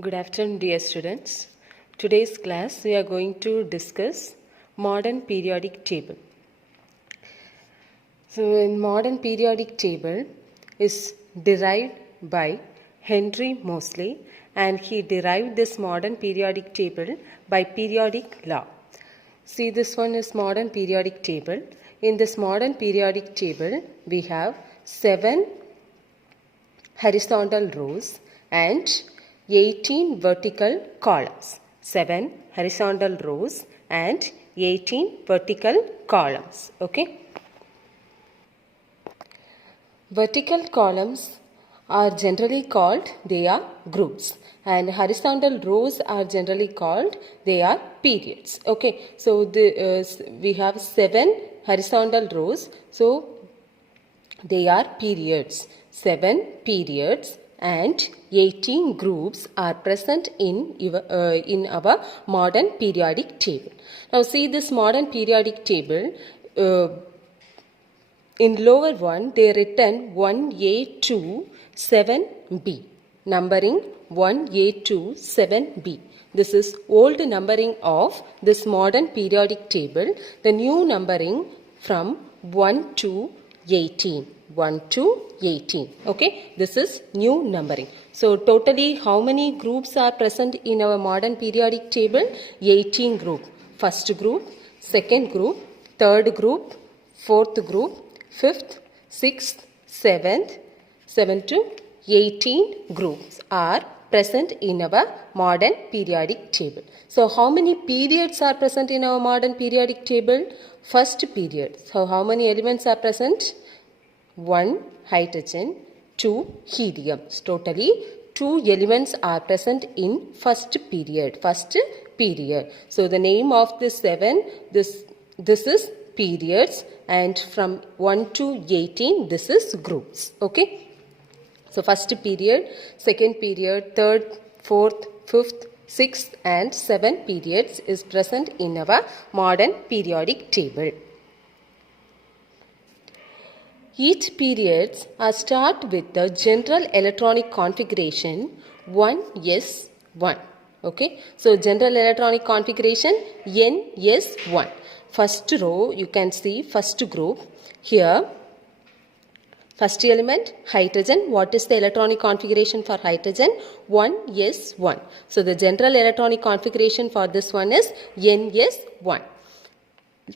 Good afternoon, dear students. Today's class we are going to discuss modern periodic table. So, in modern periodic table is derived by Henry Moseley, and he derived this modern periodic table by periodic law. See, this one is modern periodic table. In this modern periodic table, we have 7 horizontal rows and 18 vertical columns. 7 horizontal rows and 18 vertical columns. Okay. Vertical columns are generally called, they are groups, and horizontal rows are generally called, they are periods. Okay. So we have 7 horizontal rows. So they are periods. 7 periods and 18 groups are present in our modern periodic table. Now see this modern periodic table. In lower one they written 1A to 7B. Numbering 1A to 7B. This is old numbering of this modern periodic table. The new numbering from 1 to 18. 1 to 18. Okay, this is new numbering. So totally how many groups are present in our modern periodic table? 18 group. First group, second group, third group, fourth group, fifth, sixth, seventh, 7 to 18 groups are present in our modern periodic table. So how many periods are present in our modern periodic table? First period. So how many elements are present? 1 hydrogen, 2 helium. Totally 2 elements are present in first period. First period. So the name of this 7, this is periods, and from 1 to 18 this is groups. Okay. So first period, second period, third, fourth, fifth, sixth and 7 periods is present in our modern periodic table. Each periods are start with the general electronic configuration 1s1. Okay. So general electronic configuration ns1. First row you can see first group. Here first element hydrogen. What is the electronic configuration for hydrogen? 1s1. So the general electronic configuration for this one is ns1.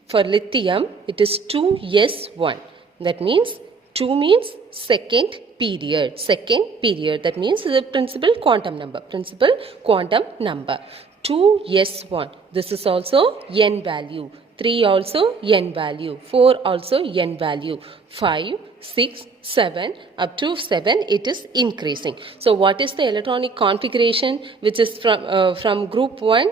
For lithium it is 2s1. That means 2 means second period. Second period. That means the principal quantum number. Principal quantum number. 2s1. This is also n value. 3 also n value. 4 also n value. 5, 6, 7 up to 7 it is increasing. So what is the electronic configuration which is from group 1?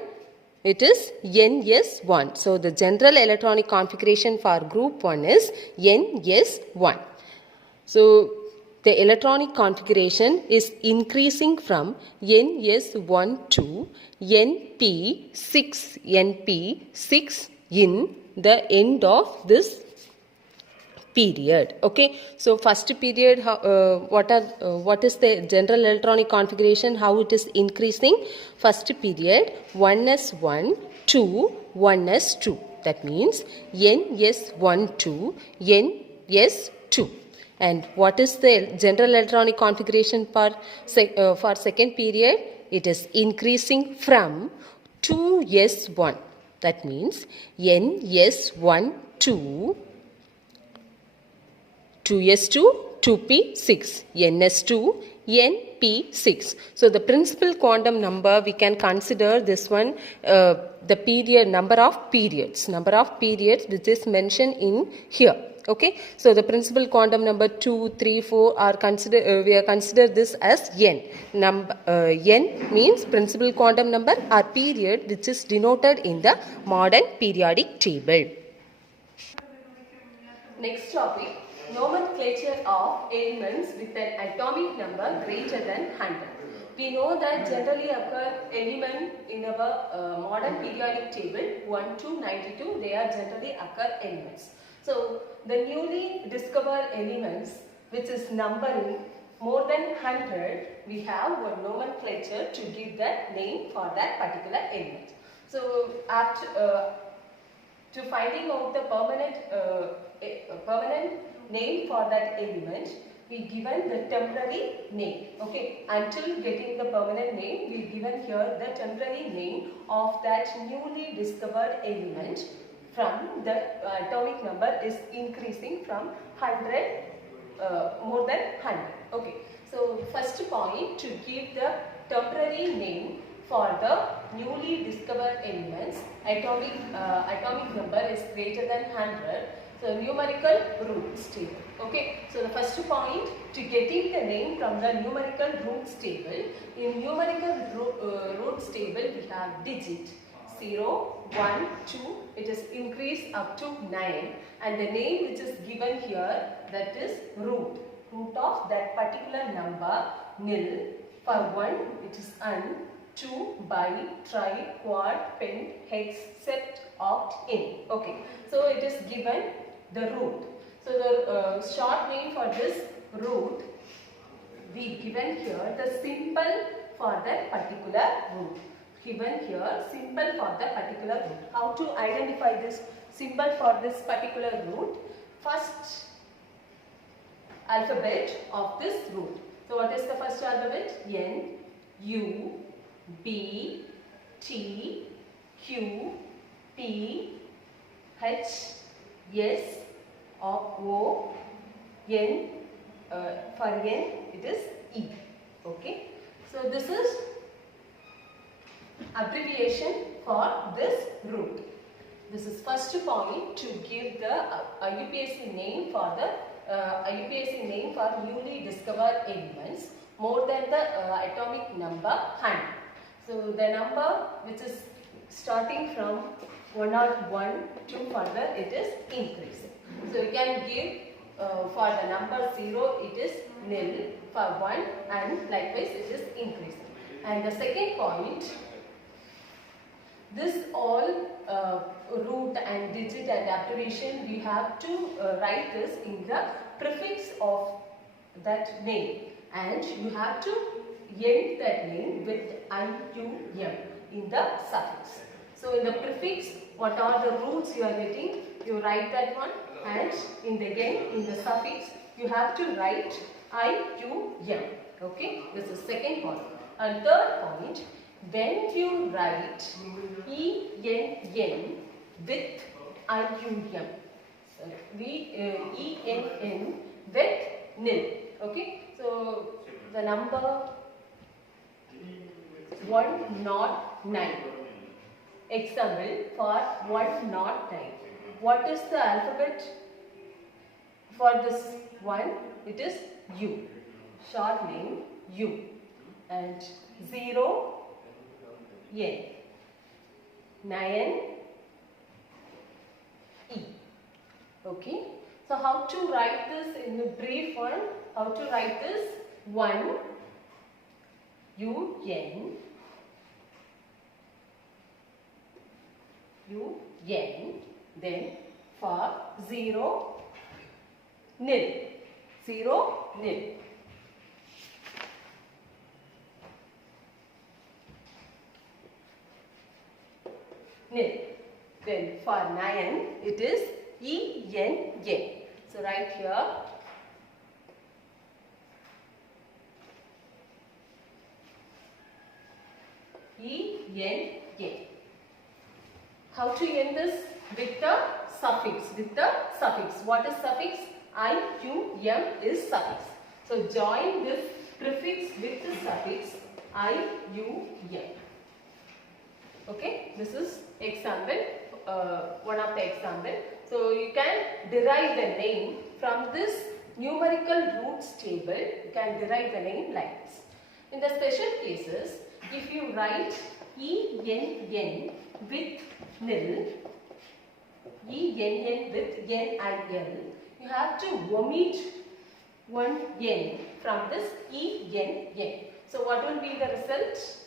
It is ns1. So the general electronic configuration for group 1 is ns1. So the electronic configuration is increasing from ns1 to np6. np6 in the end of this period. Okay. So first period, what is the general electronic configuration, how it is increasing? First period 1s1 to 1s2. That means ns1 to ns2. And what is the general electronic configuration for second period? It is increasing from 2s1. That means ns1 to 2s2, 2p6, ns2, np6. So the principal quantum number we can consider this one, the period, number of periods which is mentioned in here. Okay. So the principal quantum number 2, 3, 4 are considered, we are consider this as n. N means principal quantum number or period which is denoted in the modern periodic table. Next topic. Nomenclature of elements with an atomic number greater than 100. We know that generally occur element in our modern periodic table 1 to 92, they are generally occur elements. So the newly discovered elements which is numbering more than 100, we have one nomenclature to give that name for that particular element. So after to finding out the permanent name for that element, we given the temporary name. Okay, until getting the permanent name, we given here the temporary name of that newly discovered element. From the atomic number is increasing from 100 more than 100. Okay, so first point, to give the temporary name for the newly discovered elements, atomic number is greater than 100. So numerical roots table. Okay, so the first point, to getting the name from the numerical roots table. In numerical roots table, we have digit 0, 1, 2, it is increased up to 9, and the name which is given here, that is root of that particular number, nil. For 1, it is un, 2, bi, tri, quad, pent, hex, sept, oct, in. Okay, so it is given the root. So the short name for this root, we given here the symbol for that particular root. Given here symbol for the particular root. How to identify this symbol for this particular root? First alphabet of this root. So what is the first alphabet? N, U, B, T, Q, P, H, S, O, N. For N it is E. Okay. So this is abbreviation for this root. This is first point, to give the IUPAC name for the newly discovered elements more than the atomic number 100. So the number which is starting from 101 to further, it is increasing. So you can give for the number 0, it is nil. For 1, and likewise it is increasing. And the second point, this all root and digit and abbreviation, we have to write this in the prefix of that name, and you have to end that name with IUM in the suffix. So in the prefix, what are the roots you are getting, you write that one, and in the suffix you have to write IUM. Okay, this is second point. And third point, when you write ENN with IUM, ENN with nil. Okay, so the number 109. Example for 109. What is the alphabet for this one? It is U. Short name U. And 0, N. 9, E. Okay. So how to write this in a brief one? How to write this? 1, U, N. U, N. Then for 0, nil. 0, nil. Nil. Then for 9, it is ENN. So write here ENN. How to end this? With the suffix. What is suffix? IUM is suffix. So join this prefix with the suffix IUM. Okay, this is example, one of the example. So you can derive the name from this numerical roots table. You can derive the name like this. In the special cases, if you write ENN with nil, ENN with NIL, you have to omit one N from this ENN. So what will be the result?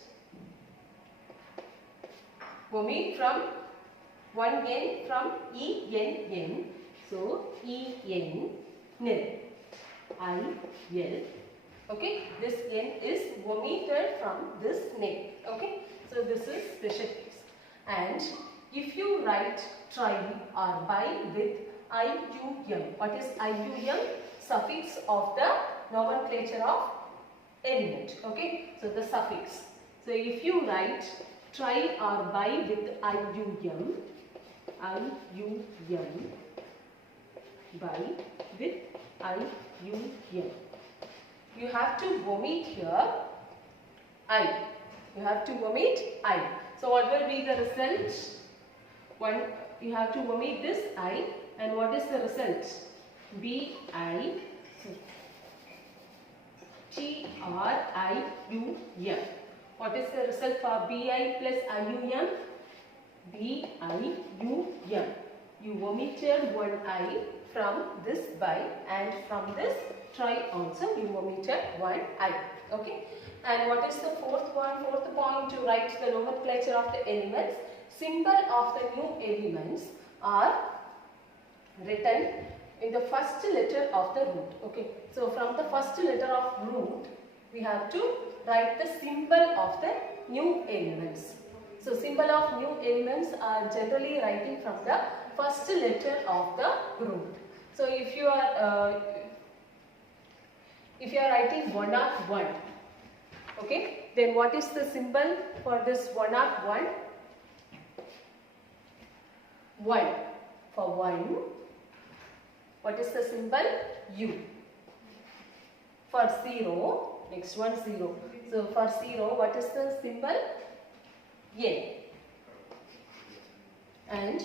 Omit from one N from ENN. So EN nil, IL Okay, this N is omitted from this name. Okay, so this is special case. And if you write tri or bi with IUM, what is IUM? Suffix of the nomenclature of element. Okay, so the suffix. So if you write tri or bi with IUM, by with IUM, you have to omit here I. You have to omit I. So what will be the result? One, you have to omit this I, and what is the result? BI TRIUM. What is the result for BI plus IUM? BIUM. You omitted one I from this by, and from this try also you omitted one I. Okay. And what is the fourth one? Fourth point, to write the nomenclature of the elements. Symbol of the new elements are written in the first letter of the root. Okay. So from the first letter of root, we have to write the symbol of the new elements. So symbol of new elements are generally writing from the first letter of the root. So if you are writing 101, okay, then what is the symbol for this 101? 1. For 1, what is the symbol? U. For 0, next one 0. So for 0, what is the symbol? N. And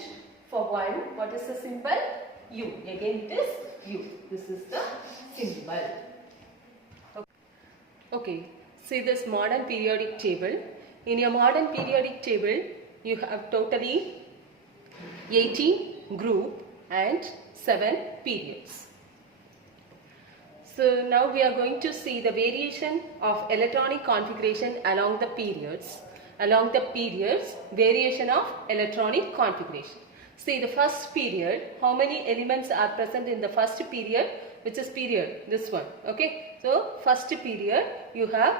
for 1, what is the symbol? U. Again it is U. This is the symbol. Okay. See this modern periodic table. In your modern periodic table, you have totally 18 group and 7 periods. So now we are going to see the variation of electronic configuration along the periods. Along the periods, variation of electronic configuration. See the first period, how many elements are present in the first period? Which is period? This one. Okay. So first period, you have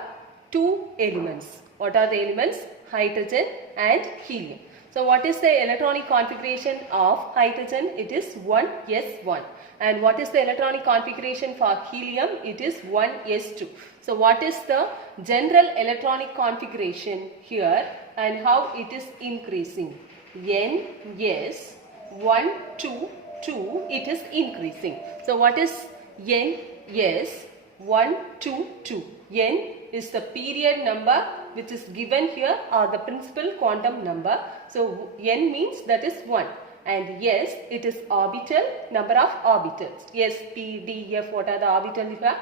2 elements. What are the elements? Hydrogen and helium. So what is the electronic configuration of hydrogen? It is 1s1. And what is the electronic configuration for helium? It is 1s2. So what is the general electronic configuration here and how it is increasing? Ns 1 2 2, it is increasing. So what is Ns 1 2 2? N is the period number which is given here, or the principal quantum number. So N means that is 1. And S, it is orbital, number of orbitals. S, P, D, F, what are the orbital you have?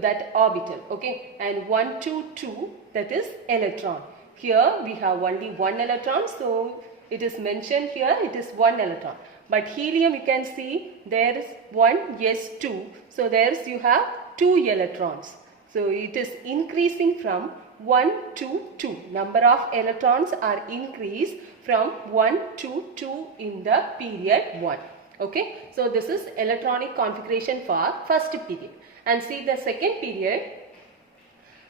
That orbital. Okay. And 1 2 2, that is electron. Here we have only 1 electron. So it is mentioned here, it is 1 electron. But helium, you can see there is 1 S2. So there is you have 2 electrons. So it is increasing from 1 to 2. Number of electrons are increased from 1 to 2 in the period 1. Okay. So this is electronic configuration for first period. And see the second period,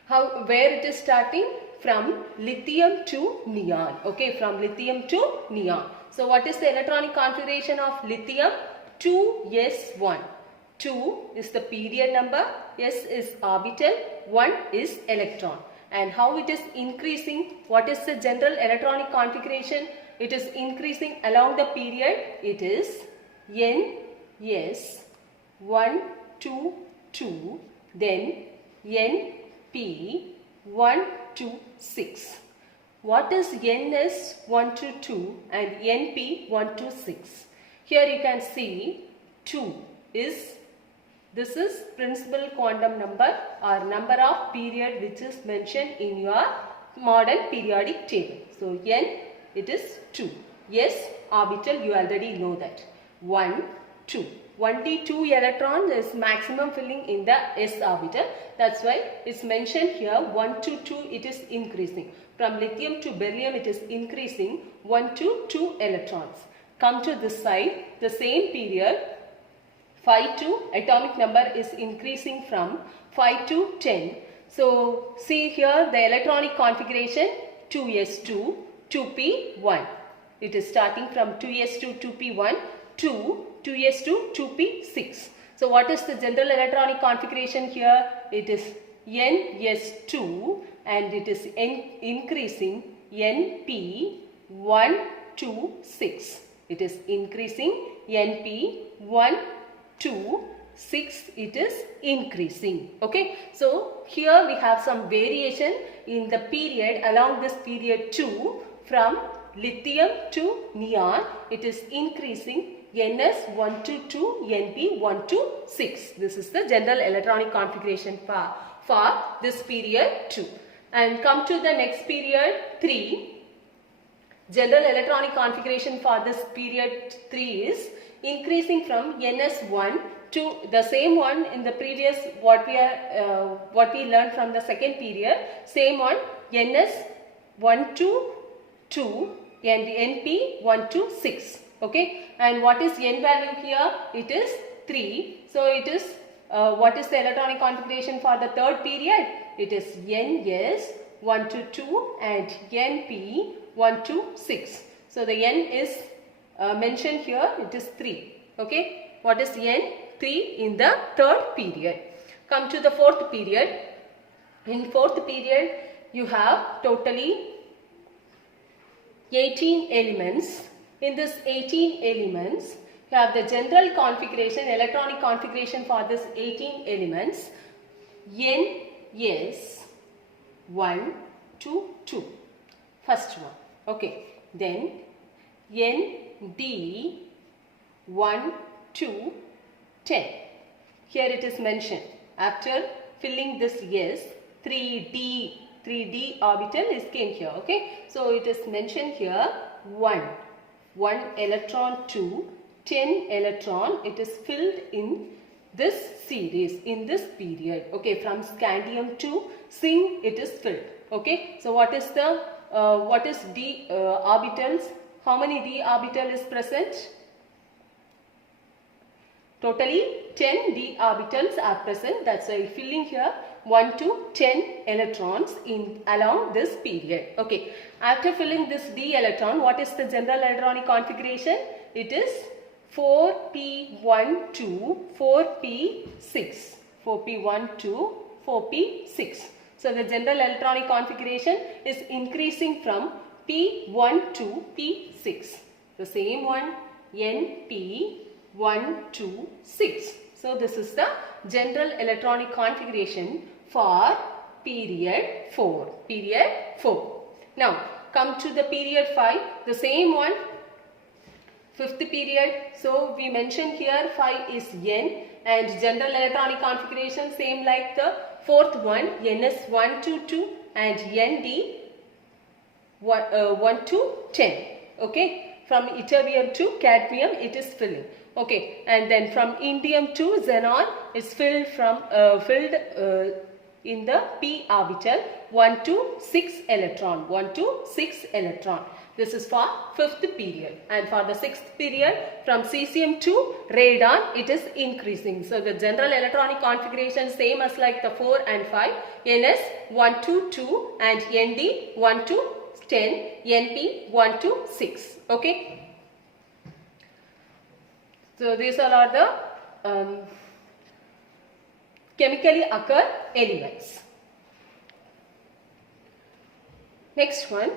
where it is starting? From lithium to neon. Okay. From lithium to neon. So what is the electronic configuration of lithium? 2s1. 2 is the period number, S is orbital, 1 is electron. And how it is increasing? What is the general electronic configuration? It is increasing along the period. It is N, S, 1, 2, 2, then N, P, 1, 2, 6. What is Ns 1 to 2 and Np 1 to 6? Here you can see 2 is, this is principal quantum number or number of period which is mentioned in your modern periodic table. So N, it is 2. S orbital, you already know that. 1, 2. Only 2 electrons is maximum filling in the S orbital. That's why it's mentioned here 1 to 2 it is increasing. From lithium to beryllium it is increasing 1 to 2 electrons. Come to this side, the same period 5 to atomic number is increasing from 5 to 10. So see here the electronic configuration 2s2, 2p1. It is starting from 2s2, 2p1 to 2s2, 2p6. So what is the general electronic configuration here? It is ns2 and it is increasing np1 to 6. It is increasing np1 to 6, it is increasing. Okay, so here we have some variation in the period, along this period 2, from lithium to neon. It is increasing ns1 to 2, np1 to 6. This is the general electronic configuration for this period 2. And come to the next period 3. General electronic configuration for this period 3 is increasing from ns1 to the same one in the previous what we learned from the second period, same one, ns1 to 2 and np1 to 6. Okay, and what is n value here? It is 3. So it is what is the electronic configuration for the third period? It is ns1 to 2 and np1 to 6. So the n is mentioned here, it is 3. Okay, what is n? 3 in the third period. Come to the fourth period. In fourth period you have totally 18 elements. In this 18 elements you have the general configuration, electronic configuration for this 18 elements. N is 1 to 2, first one. Okay, then N D 1 to 10. Here it is mentioned. After filling this S, 3D orbital is came here. Okay, so it is mentioned here 1 electron to 10 electron. It is filled in this series, in this period. Okay, from scandium to zinc it is filled. Okay, so what is the d orbitals? How many d orbital is present? Totally 10 d orbitals are present. That's why filling here 1 to 10 electrons in along this period. Okay, after filling this d electron, what is the general electronic configuration? It is 4p1 to 4p6. 4p1 to 4p6. So the general electronic configuration is increasing from p1 to p6. The same one, np1 to 6. So this is the general electronic configuration for period 4. Period 4. Now come to the period 5. The same one, fifth period. So we mentioned here 5 is n and general electronic configuration same like the fourth one, ns1 to 2 and nd 1 to 10. Okay, from ytterbium to cadmium it is filling. Okay, and then from indium to xenon is filled in the p orbital 1 to 6 electron. 1 to 6 electron. This is for fifth period. And for the sixth period, from cesium to radon it is increasing. So the general electronic configuration same as like the 4 and 5. ns 1 to 2 and nd 1 to 10, np 1 to 6. Okay. So these all are the chemically occur elements. Next one,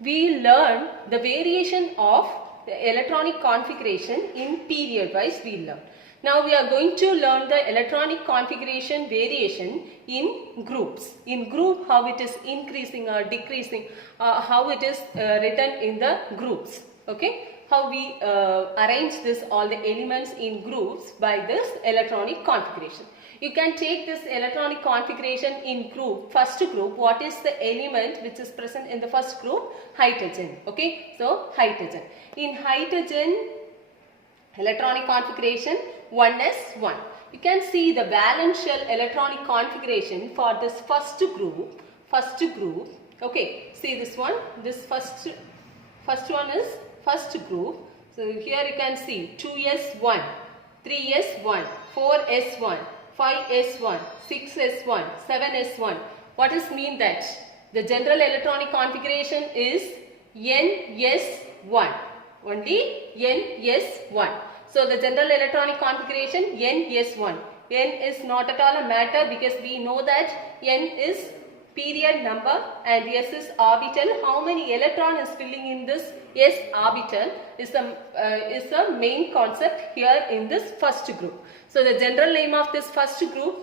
we learn the variation of the electronic configuration in period wise we learn. Now we are going to learn the electronic configuration variation in groups. In group, how it is increasing or decreasing, how it is written in the groups. Okay, how we arrange this all the elements in groups by this electronic configuration. You can take this electronic configuration in group. First group, what is the element which is present in the first group? Hydrogen. Okay, so hydrogen. In hydrogen electronic configuration 1s1. You can see the valence shell electronic configuration for this first group. Okay, see this one. This first one is first group. So here you can see 2s1. 3s1, 4s1, 5s1, 6s1, 7s1. What does mean that? The general electronic configuration is ns1. Only ns1. So the general electronic configuration ns1. N is not at all a matter because we know that n is period number and s is orbital. How many electron is filling in this s orbital is the main concept here in this first group. So the general name of this first group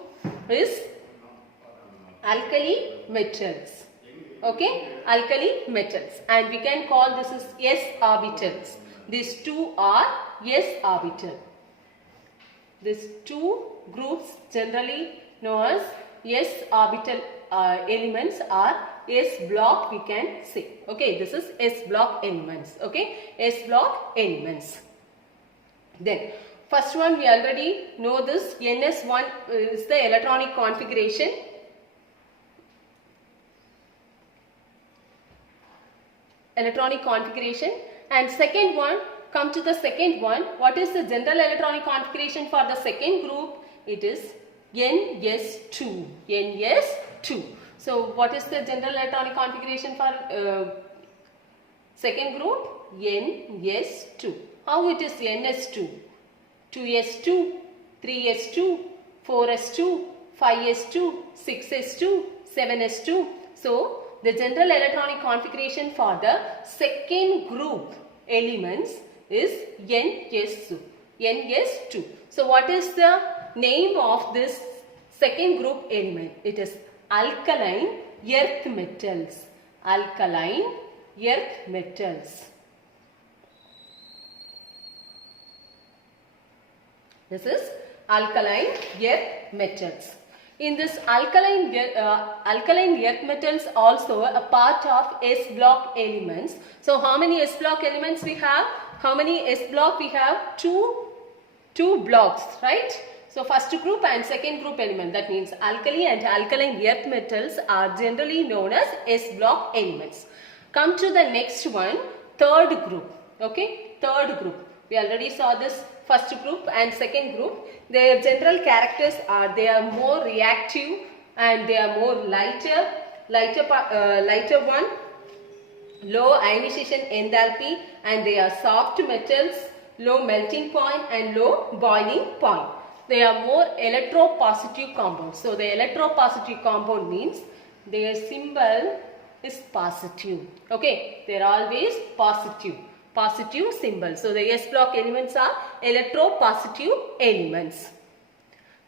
is alkali metals. Okay, alkali metals, and we can call this as s orbitals. These two are s orbital. These two groups generally known as s orbital elements are s block, we can say. Okay, this is s block elements. Okay, s block elements. Then first one we already know this, ns1 is the electronic configuration. And second one, come to the second one. What is the general electronic configuration for the second group? It is ns2. ns2. So what is the general electronic configuration for second group? ns2. How it is ns2? 2s2, 3s2, 4s2, 5s2, 6s2, 7s2. So the general electronic configuration for the second group elements is ns2. ns2. So what is the name of this second group element? It is alkaline earth metals. Alkaline earth metals. This is alkaline earth metals. In this alkaline earth metals also a part of s block elements. So how many s block elements we have? How many s block we have? Two blocks, right? So first group and second group element, that means alkali and alkaline earth metals are generally known as s block elements. Come to the next one, third group. Okay, third group. We already saw this first group and second group. Their general characters are they are more reactive and they are more lighter one, low ionization enthalpy, and they are soft metals, low melting point and low boiling point. They are more electropositive compounds. So the electropositive compound means their symbol is positive. Okay, they are always positive symbol. So the s block elements are electropositive elements.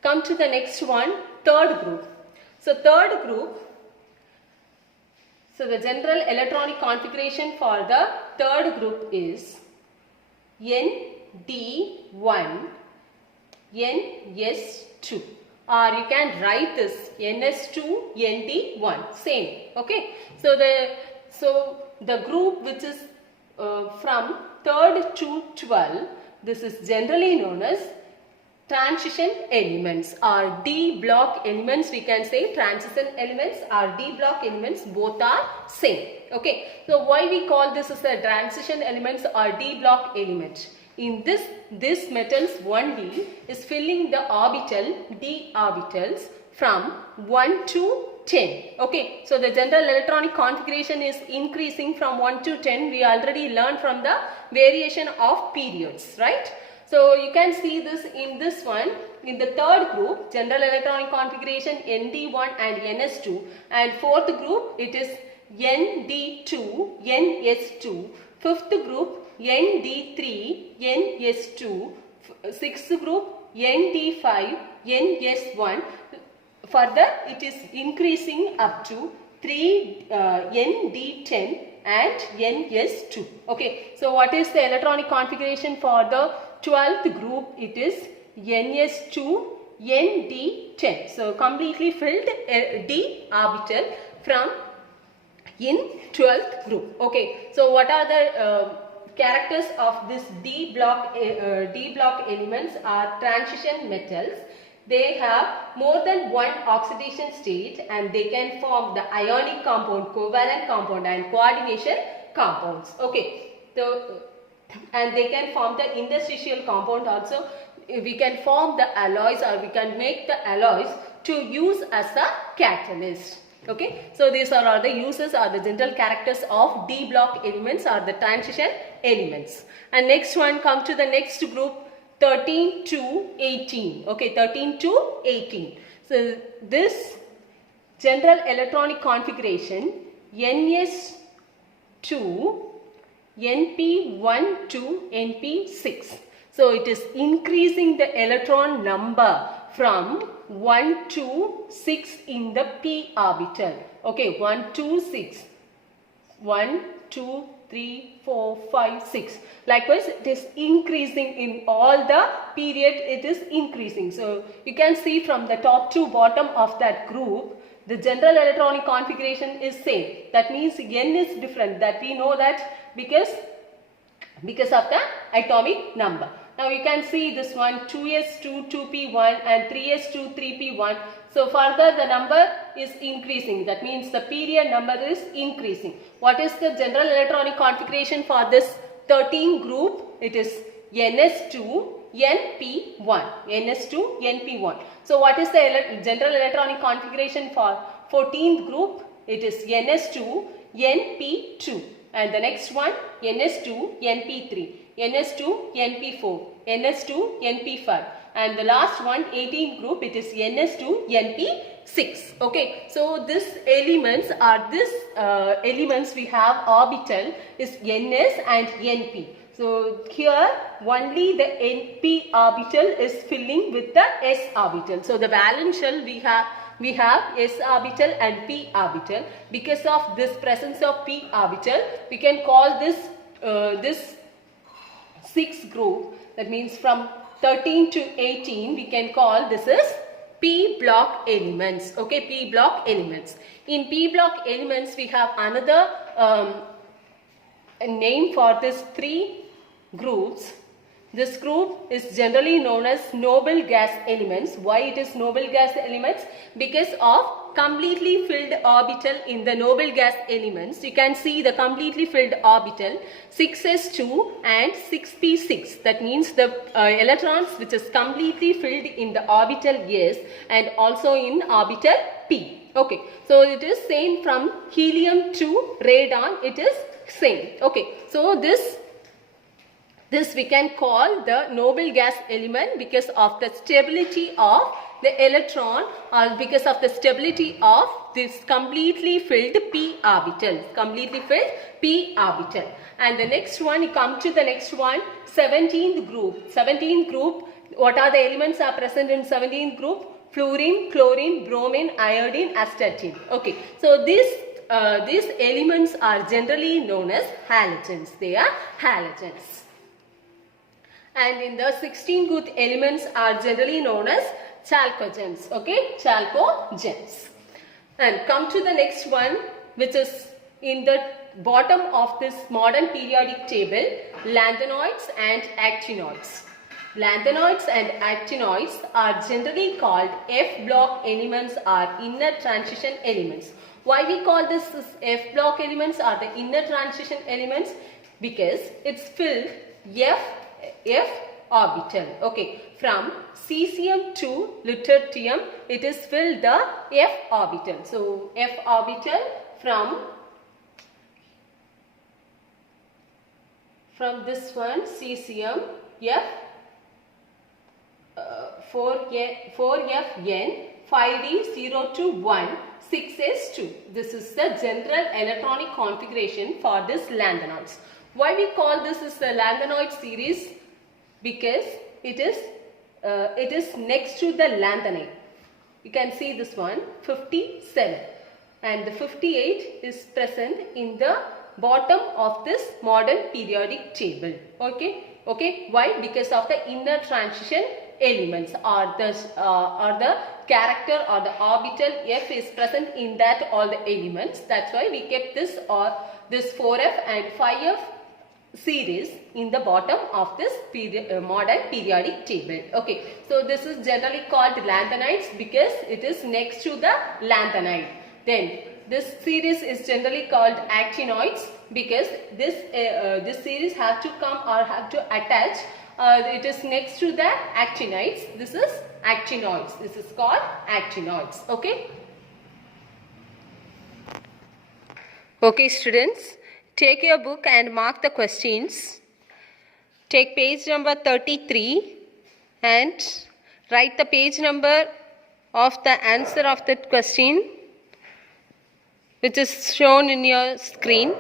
Come to the next one, third group. So third group, so the general electronic configuration for the third group is Nd1, Ns2, or you can write this Ns2, Nd1, same. Okay, so the group which is from 3rd to 12, this is generally known as transition elements or D block elements. We can say transition elements or D block elements, both are same. Okay, so why we call this as a transition elements or D block element? In this metals 1D is filling the orbital D orbitals from 1 to 10. Okay, so the general electronic configuration is increasing from 1 to 10. We already learned from the variation of periods, right? So you can see this in this one. In the third group, general electronic configuration Nd1 and Ns2, and fourth group it is Nd2, Ns2, fifth group Nd3, Ns2, sixth group Nd5, Ns1. Further, it is increasing up to 3 Nd10 and Ns2. Okay, so what is the electronic configuration for the 12th group? It is Ns2, Nd10. So completely filled D orbital from in 12th group. Okay, so what are the characters of this D block elements are transition metals. They have more than one oxidation state and they can form the ionic compound, covalent compound and coordination compounds. Okay, so and they can form the interstitial compound also. we can form the alloys, or we can make the alloys to use as a catalyst. Okay, so these are all the uses or the general characters of D block elements or the transition elements. And next one, come to the next group, 13 to 18. Okay, 13 to 18. So this general electronic configuration NS2 NP1 to NP6. So it is increasing the electron number from 1 to 6 in the p orbital. Okay, 1 to 6. 1, 2, 3, 4, 5, 6. Likewise, it is increasing in all the period, it is increasing. So you can see from the top to bottom of that group, the general electronic configuration is same. That means N is different. That we know that because of the atomic number. Now you can see this one, 2s2 2p1 and 3s2 3p1. So further the number is increasing. That means the period number is increasing. What is the general electronic configuration for this 13 group? It is ns2 np1. ns2 np1. So what is the general electronic configuration for 14th group? It is ns2 np2. And the next one, ns2 np3, ns2 np4, ns2 np5, and the last one, 18th group, it is ns2 np6. Okay, so these elements we have orbital is ns and np. So here only the np orbital is filling with the s orbital. So the valence shell we have s orbital and p orbital. Because of this presence of p orbital, we can call this this 6th group. That means from 13 to 18, we can call this is p block elements. Okay, p block elements. In p block elements, we have another name for these 3 groups. This group is generally known as noble gas elements. Why it is noble gas elements? Because of completely filled orbital in the noble gas elements. You can see the completely filled orbital 6s2 and 6p6. That means the electrons which is completely filled in the orbital S and also in orbital P. Okay, so it is same from helium to radon. It is same. Okay, so this we can call the noble gas element because of the stability of the electron, or because of the stability of this completely filled p orbital. Completely filled p orbital. And the next one, you come to the next one, 17th group. 17th group, what are the elements are present in 17th group? Fluorine, chlorine, bromine, iodine, astatine. Okay, so these elements are generally known as halogens. They are halogens. And in the 16th group, elements are generally known as chalcogens. Okay, chalcogens. And come to the next one, which is in the bottom of this modern periodic table, lanthanoids and actinoids. Lanthanoids and actinoids are generally called F block elements or inner transition elements. Why we call this F block elements or the inner transition elements? Because it's filled F orbital. Okay, from cesium to lutetium, it is filled the F orbital. So F orbital from this one, cesium, F 4Fn, 5D021, 6s2. This is the general electronic configuration for this lanthanoids. Why we call this is the lanthanoid series? Because it is next to the lanthanide. You can see this one, 57, and the 58 is present in the bottom of this modern periodic table. Okay. Why? Because of the inner transition elements, or the character or the orbital F is present in that all the elements. That's why we kept this this 4F and 5F series in the bottom of this modern periodic table. Okay, so this is generally called lanthanides because it is next to the lanthanide. Then this series is generally called actinoids because this series have to come or have to attach It is next to the actinides. This is actinoids. This is called actinoids. Okay. Okay, students, take your book and mark the questions. Take page number 33 and write the page number of the answer of that question, which is shown in your screen.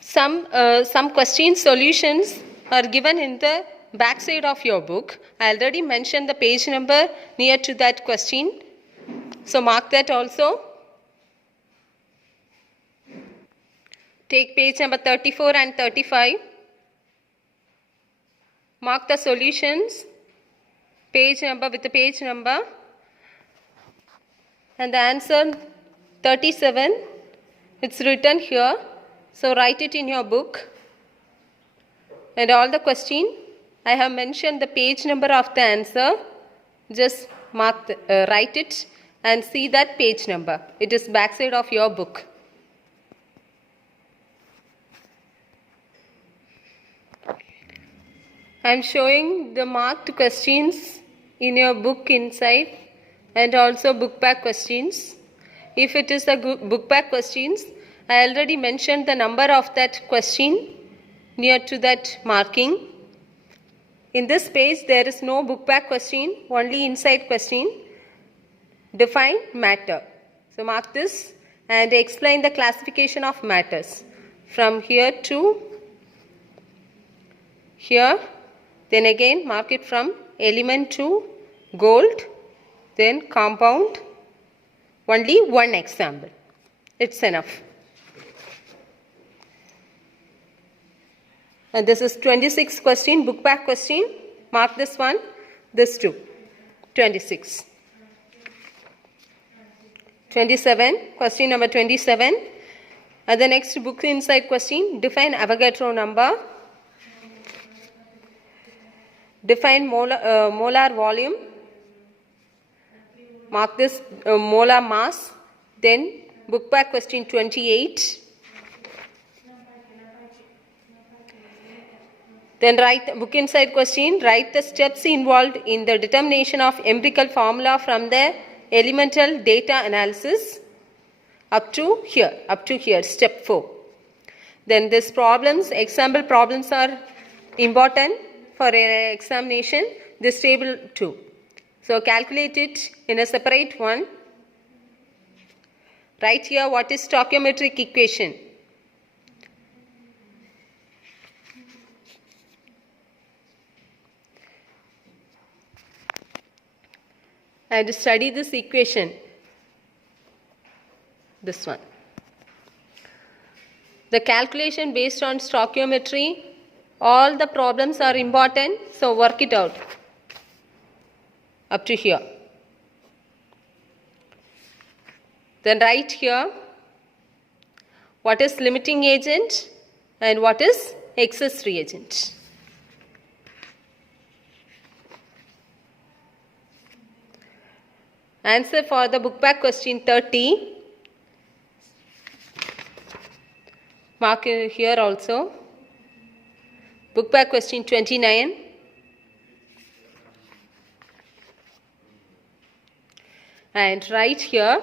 Some question solutions are given in the back side of your book. I already mentioned the page number near to that question. So mark that also. Take page number 34 and 35. Mark the solutions, page number with the page number, and the answer 37. It's written here. So write it in your book. And all the question, I have mentioned the page number of the answer. Just mark, write it and see that page number. It is backside of your book. I am showing the marked questions in your book inside and also book back questions. If it is the book back questions, I already mentioned the number of that question near to that marking. In this page, there is no book back question, only inside question. Define matter. So mark this and explain the classification of matters from here to here. Then again mark it from element to gold, then compound. Only one example. It's enough. And this is 26 question, book back question. Mark this one, this two. 26. 27, question number 27. And the next book inside question, define Avogadro number. Define molar volume. Mark this molar mass. Then book back question 28. Then write book inside question. Write the steps involved in the determination of empirical formula from the elemental data analysis up to here, step 4. Then these problems, example problems are important for an examination, this table too. So calculate it in a separate one. Write here what is stoichiometric equation. And study this equation, this one. The calculation based on stoichiometry, all the problems are important, so work it out up to here. Then write here what is limiting agent and what is excess reagent. Answer for the book back question 30. Mark here also. Book back question 29. And write here,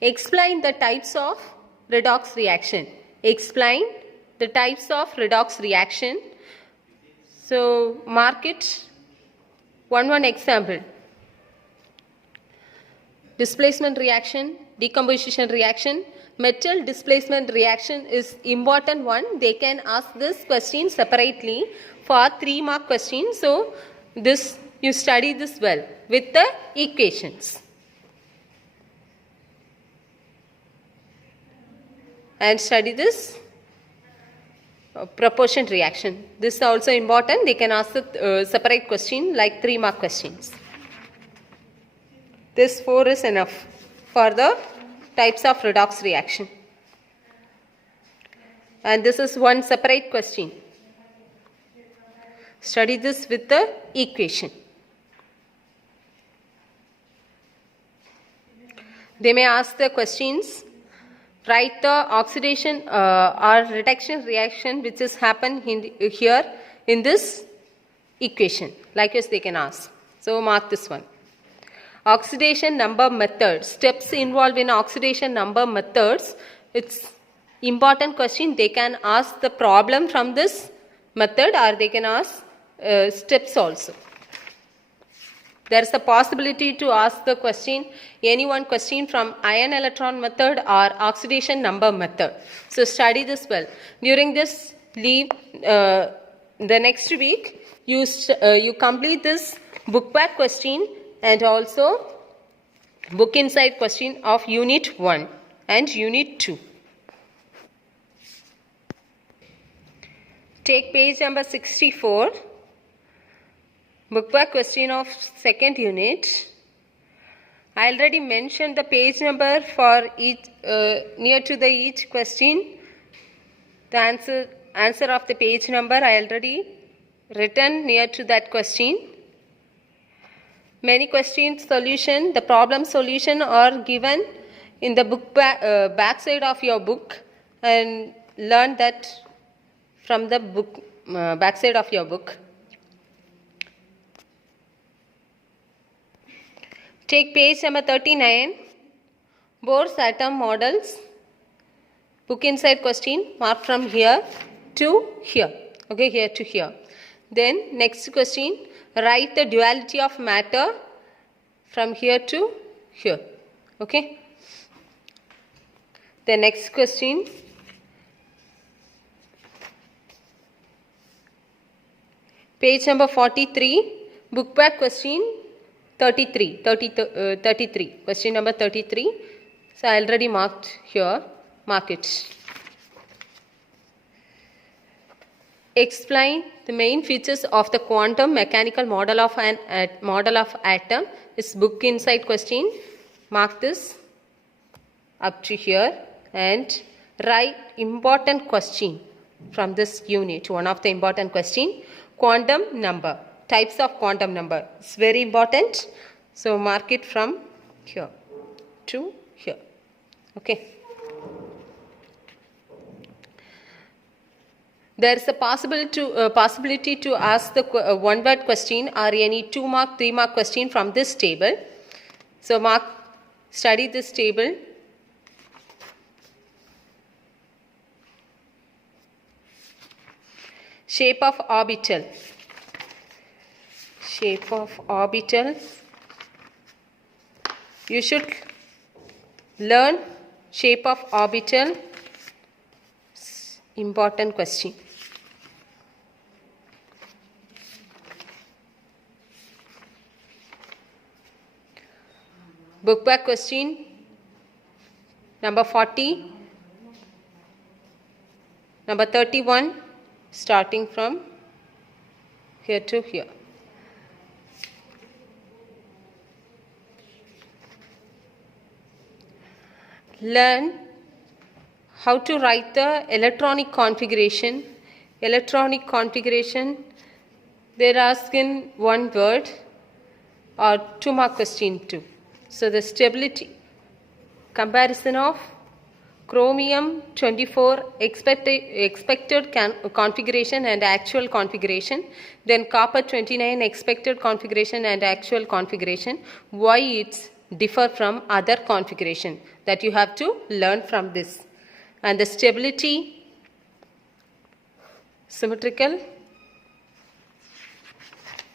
explain the types of redox reaction. Explain the types of redox reaction. So mark it one example. Displacement reaction, decomposition reaction. Metal displacement reaction is important one. They can ask this question separately for 3 mark question. So this you study this well with the equations. And study this proportion reaction. This is also important. They can ask the separate question like 3 mark questions. This 4 is enough for the types of redox reaction. And this is one separate question. Study this with the equation. They may ask the questions write the oxidation or reduction reaction which is happen here in this equation. Likewise they can ask. So mark this one. Oxidation number method. Steps involved in oxidation number methods. It's important question. They can ask the problem from this method or they can ask steps also. There is a possibility to ask the question, any one question from ion electron method or oxidation number method. So study this well. During this leave, the next week, you complete this book back question and also book inside question of unit 1 and unit 2. Take page number 64. Book back question of second unit. I already mentioned the page number for each near to the each question. The answer of the page number I already written near to that question. Many questions solution, the problem solution are given in the book back side of your book, and learn that from the book back side of your book. Take page number 39, Bohr's atom models, book inside question, mark from here to here, okay, here to here. Then next question, write the duality of matter from here to here, okay. The next question, page number 43, book back question 33, question number 33. So I already marked here, mark it. Explain the main features of the quantum mechanical model of an model of atom. Is book inside question. Mark this up to here and write important question from this unit. One of the important question, quantum number. Types of quantum number. It's very important. So mark it from here to here. Okay. There is a possibility to ask the one word question or any 2 mark, 3 mark question from this table. So study this table. Shape of orbital. Shape of orbital. You should learn shape of orbital. Important question. Book back question number 40, number 31, starting from here to here. Learn how to write the electronic configuration. Electronic configuration, they are asked in one word or 2 mark question too. So the stability, comparison of chromium 24 expected configuration and actual configuration, then copper 29 expected configuration and actual configuration, why it's differ from other configuration, that you have to learn from this. And the stability, symmetrical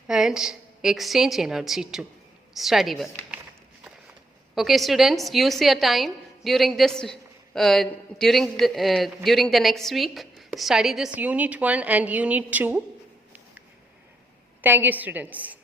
and exchange energy too. Study well. Okay students, use your time during this during the next week. Study this unit 1 and unit 2. Thank you students.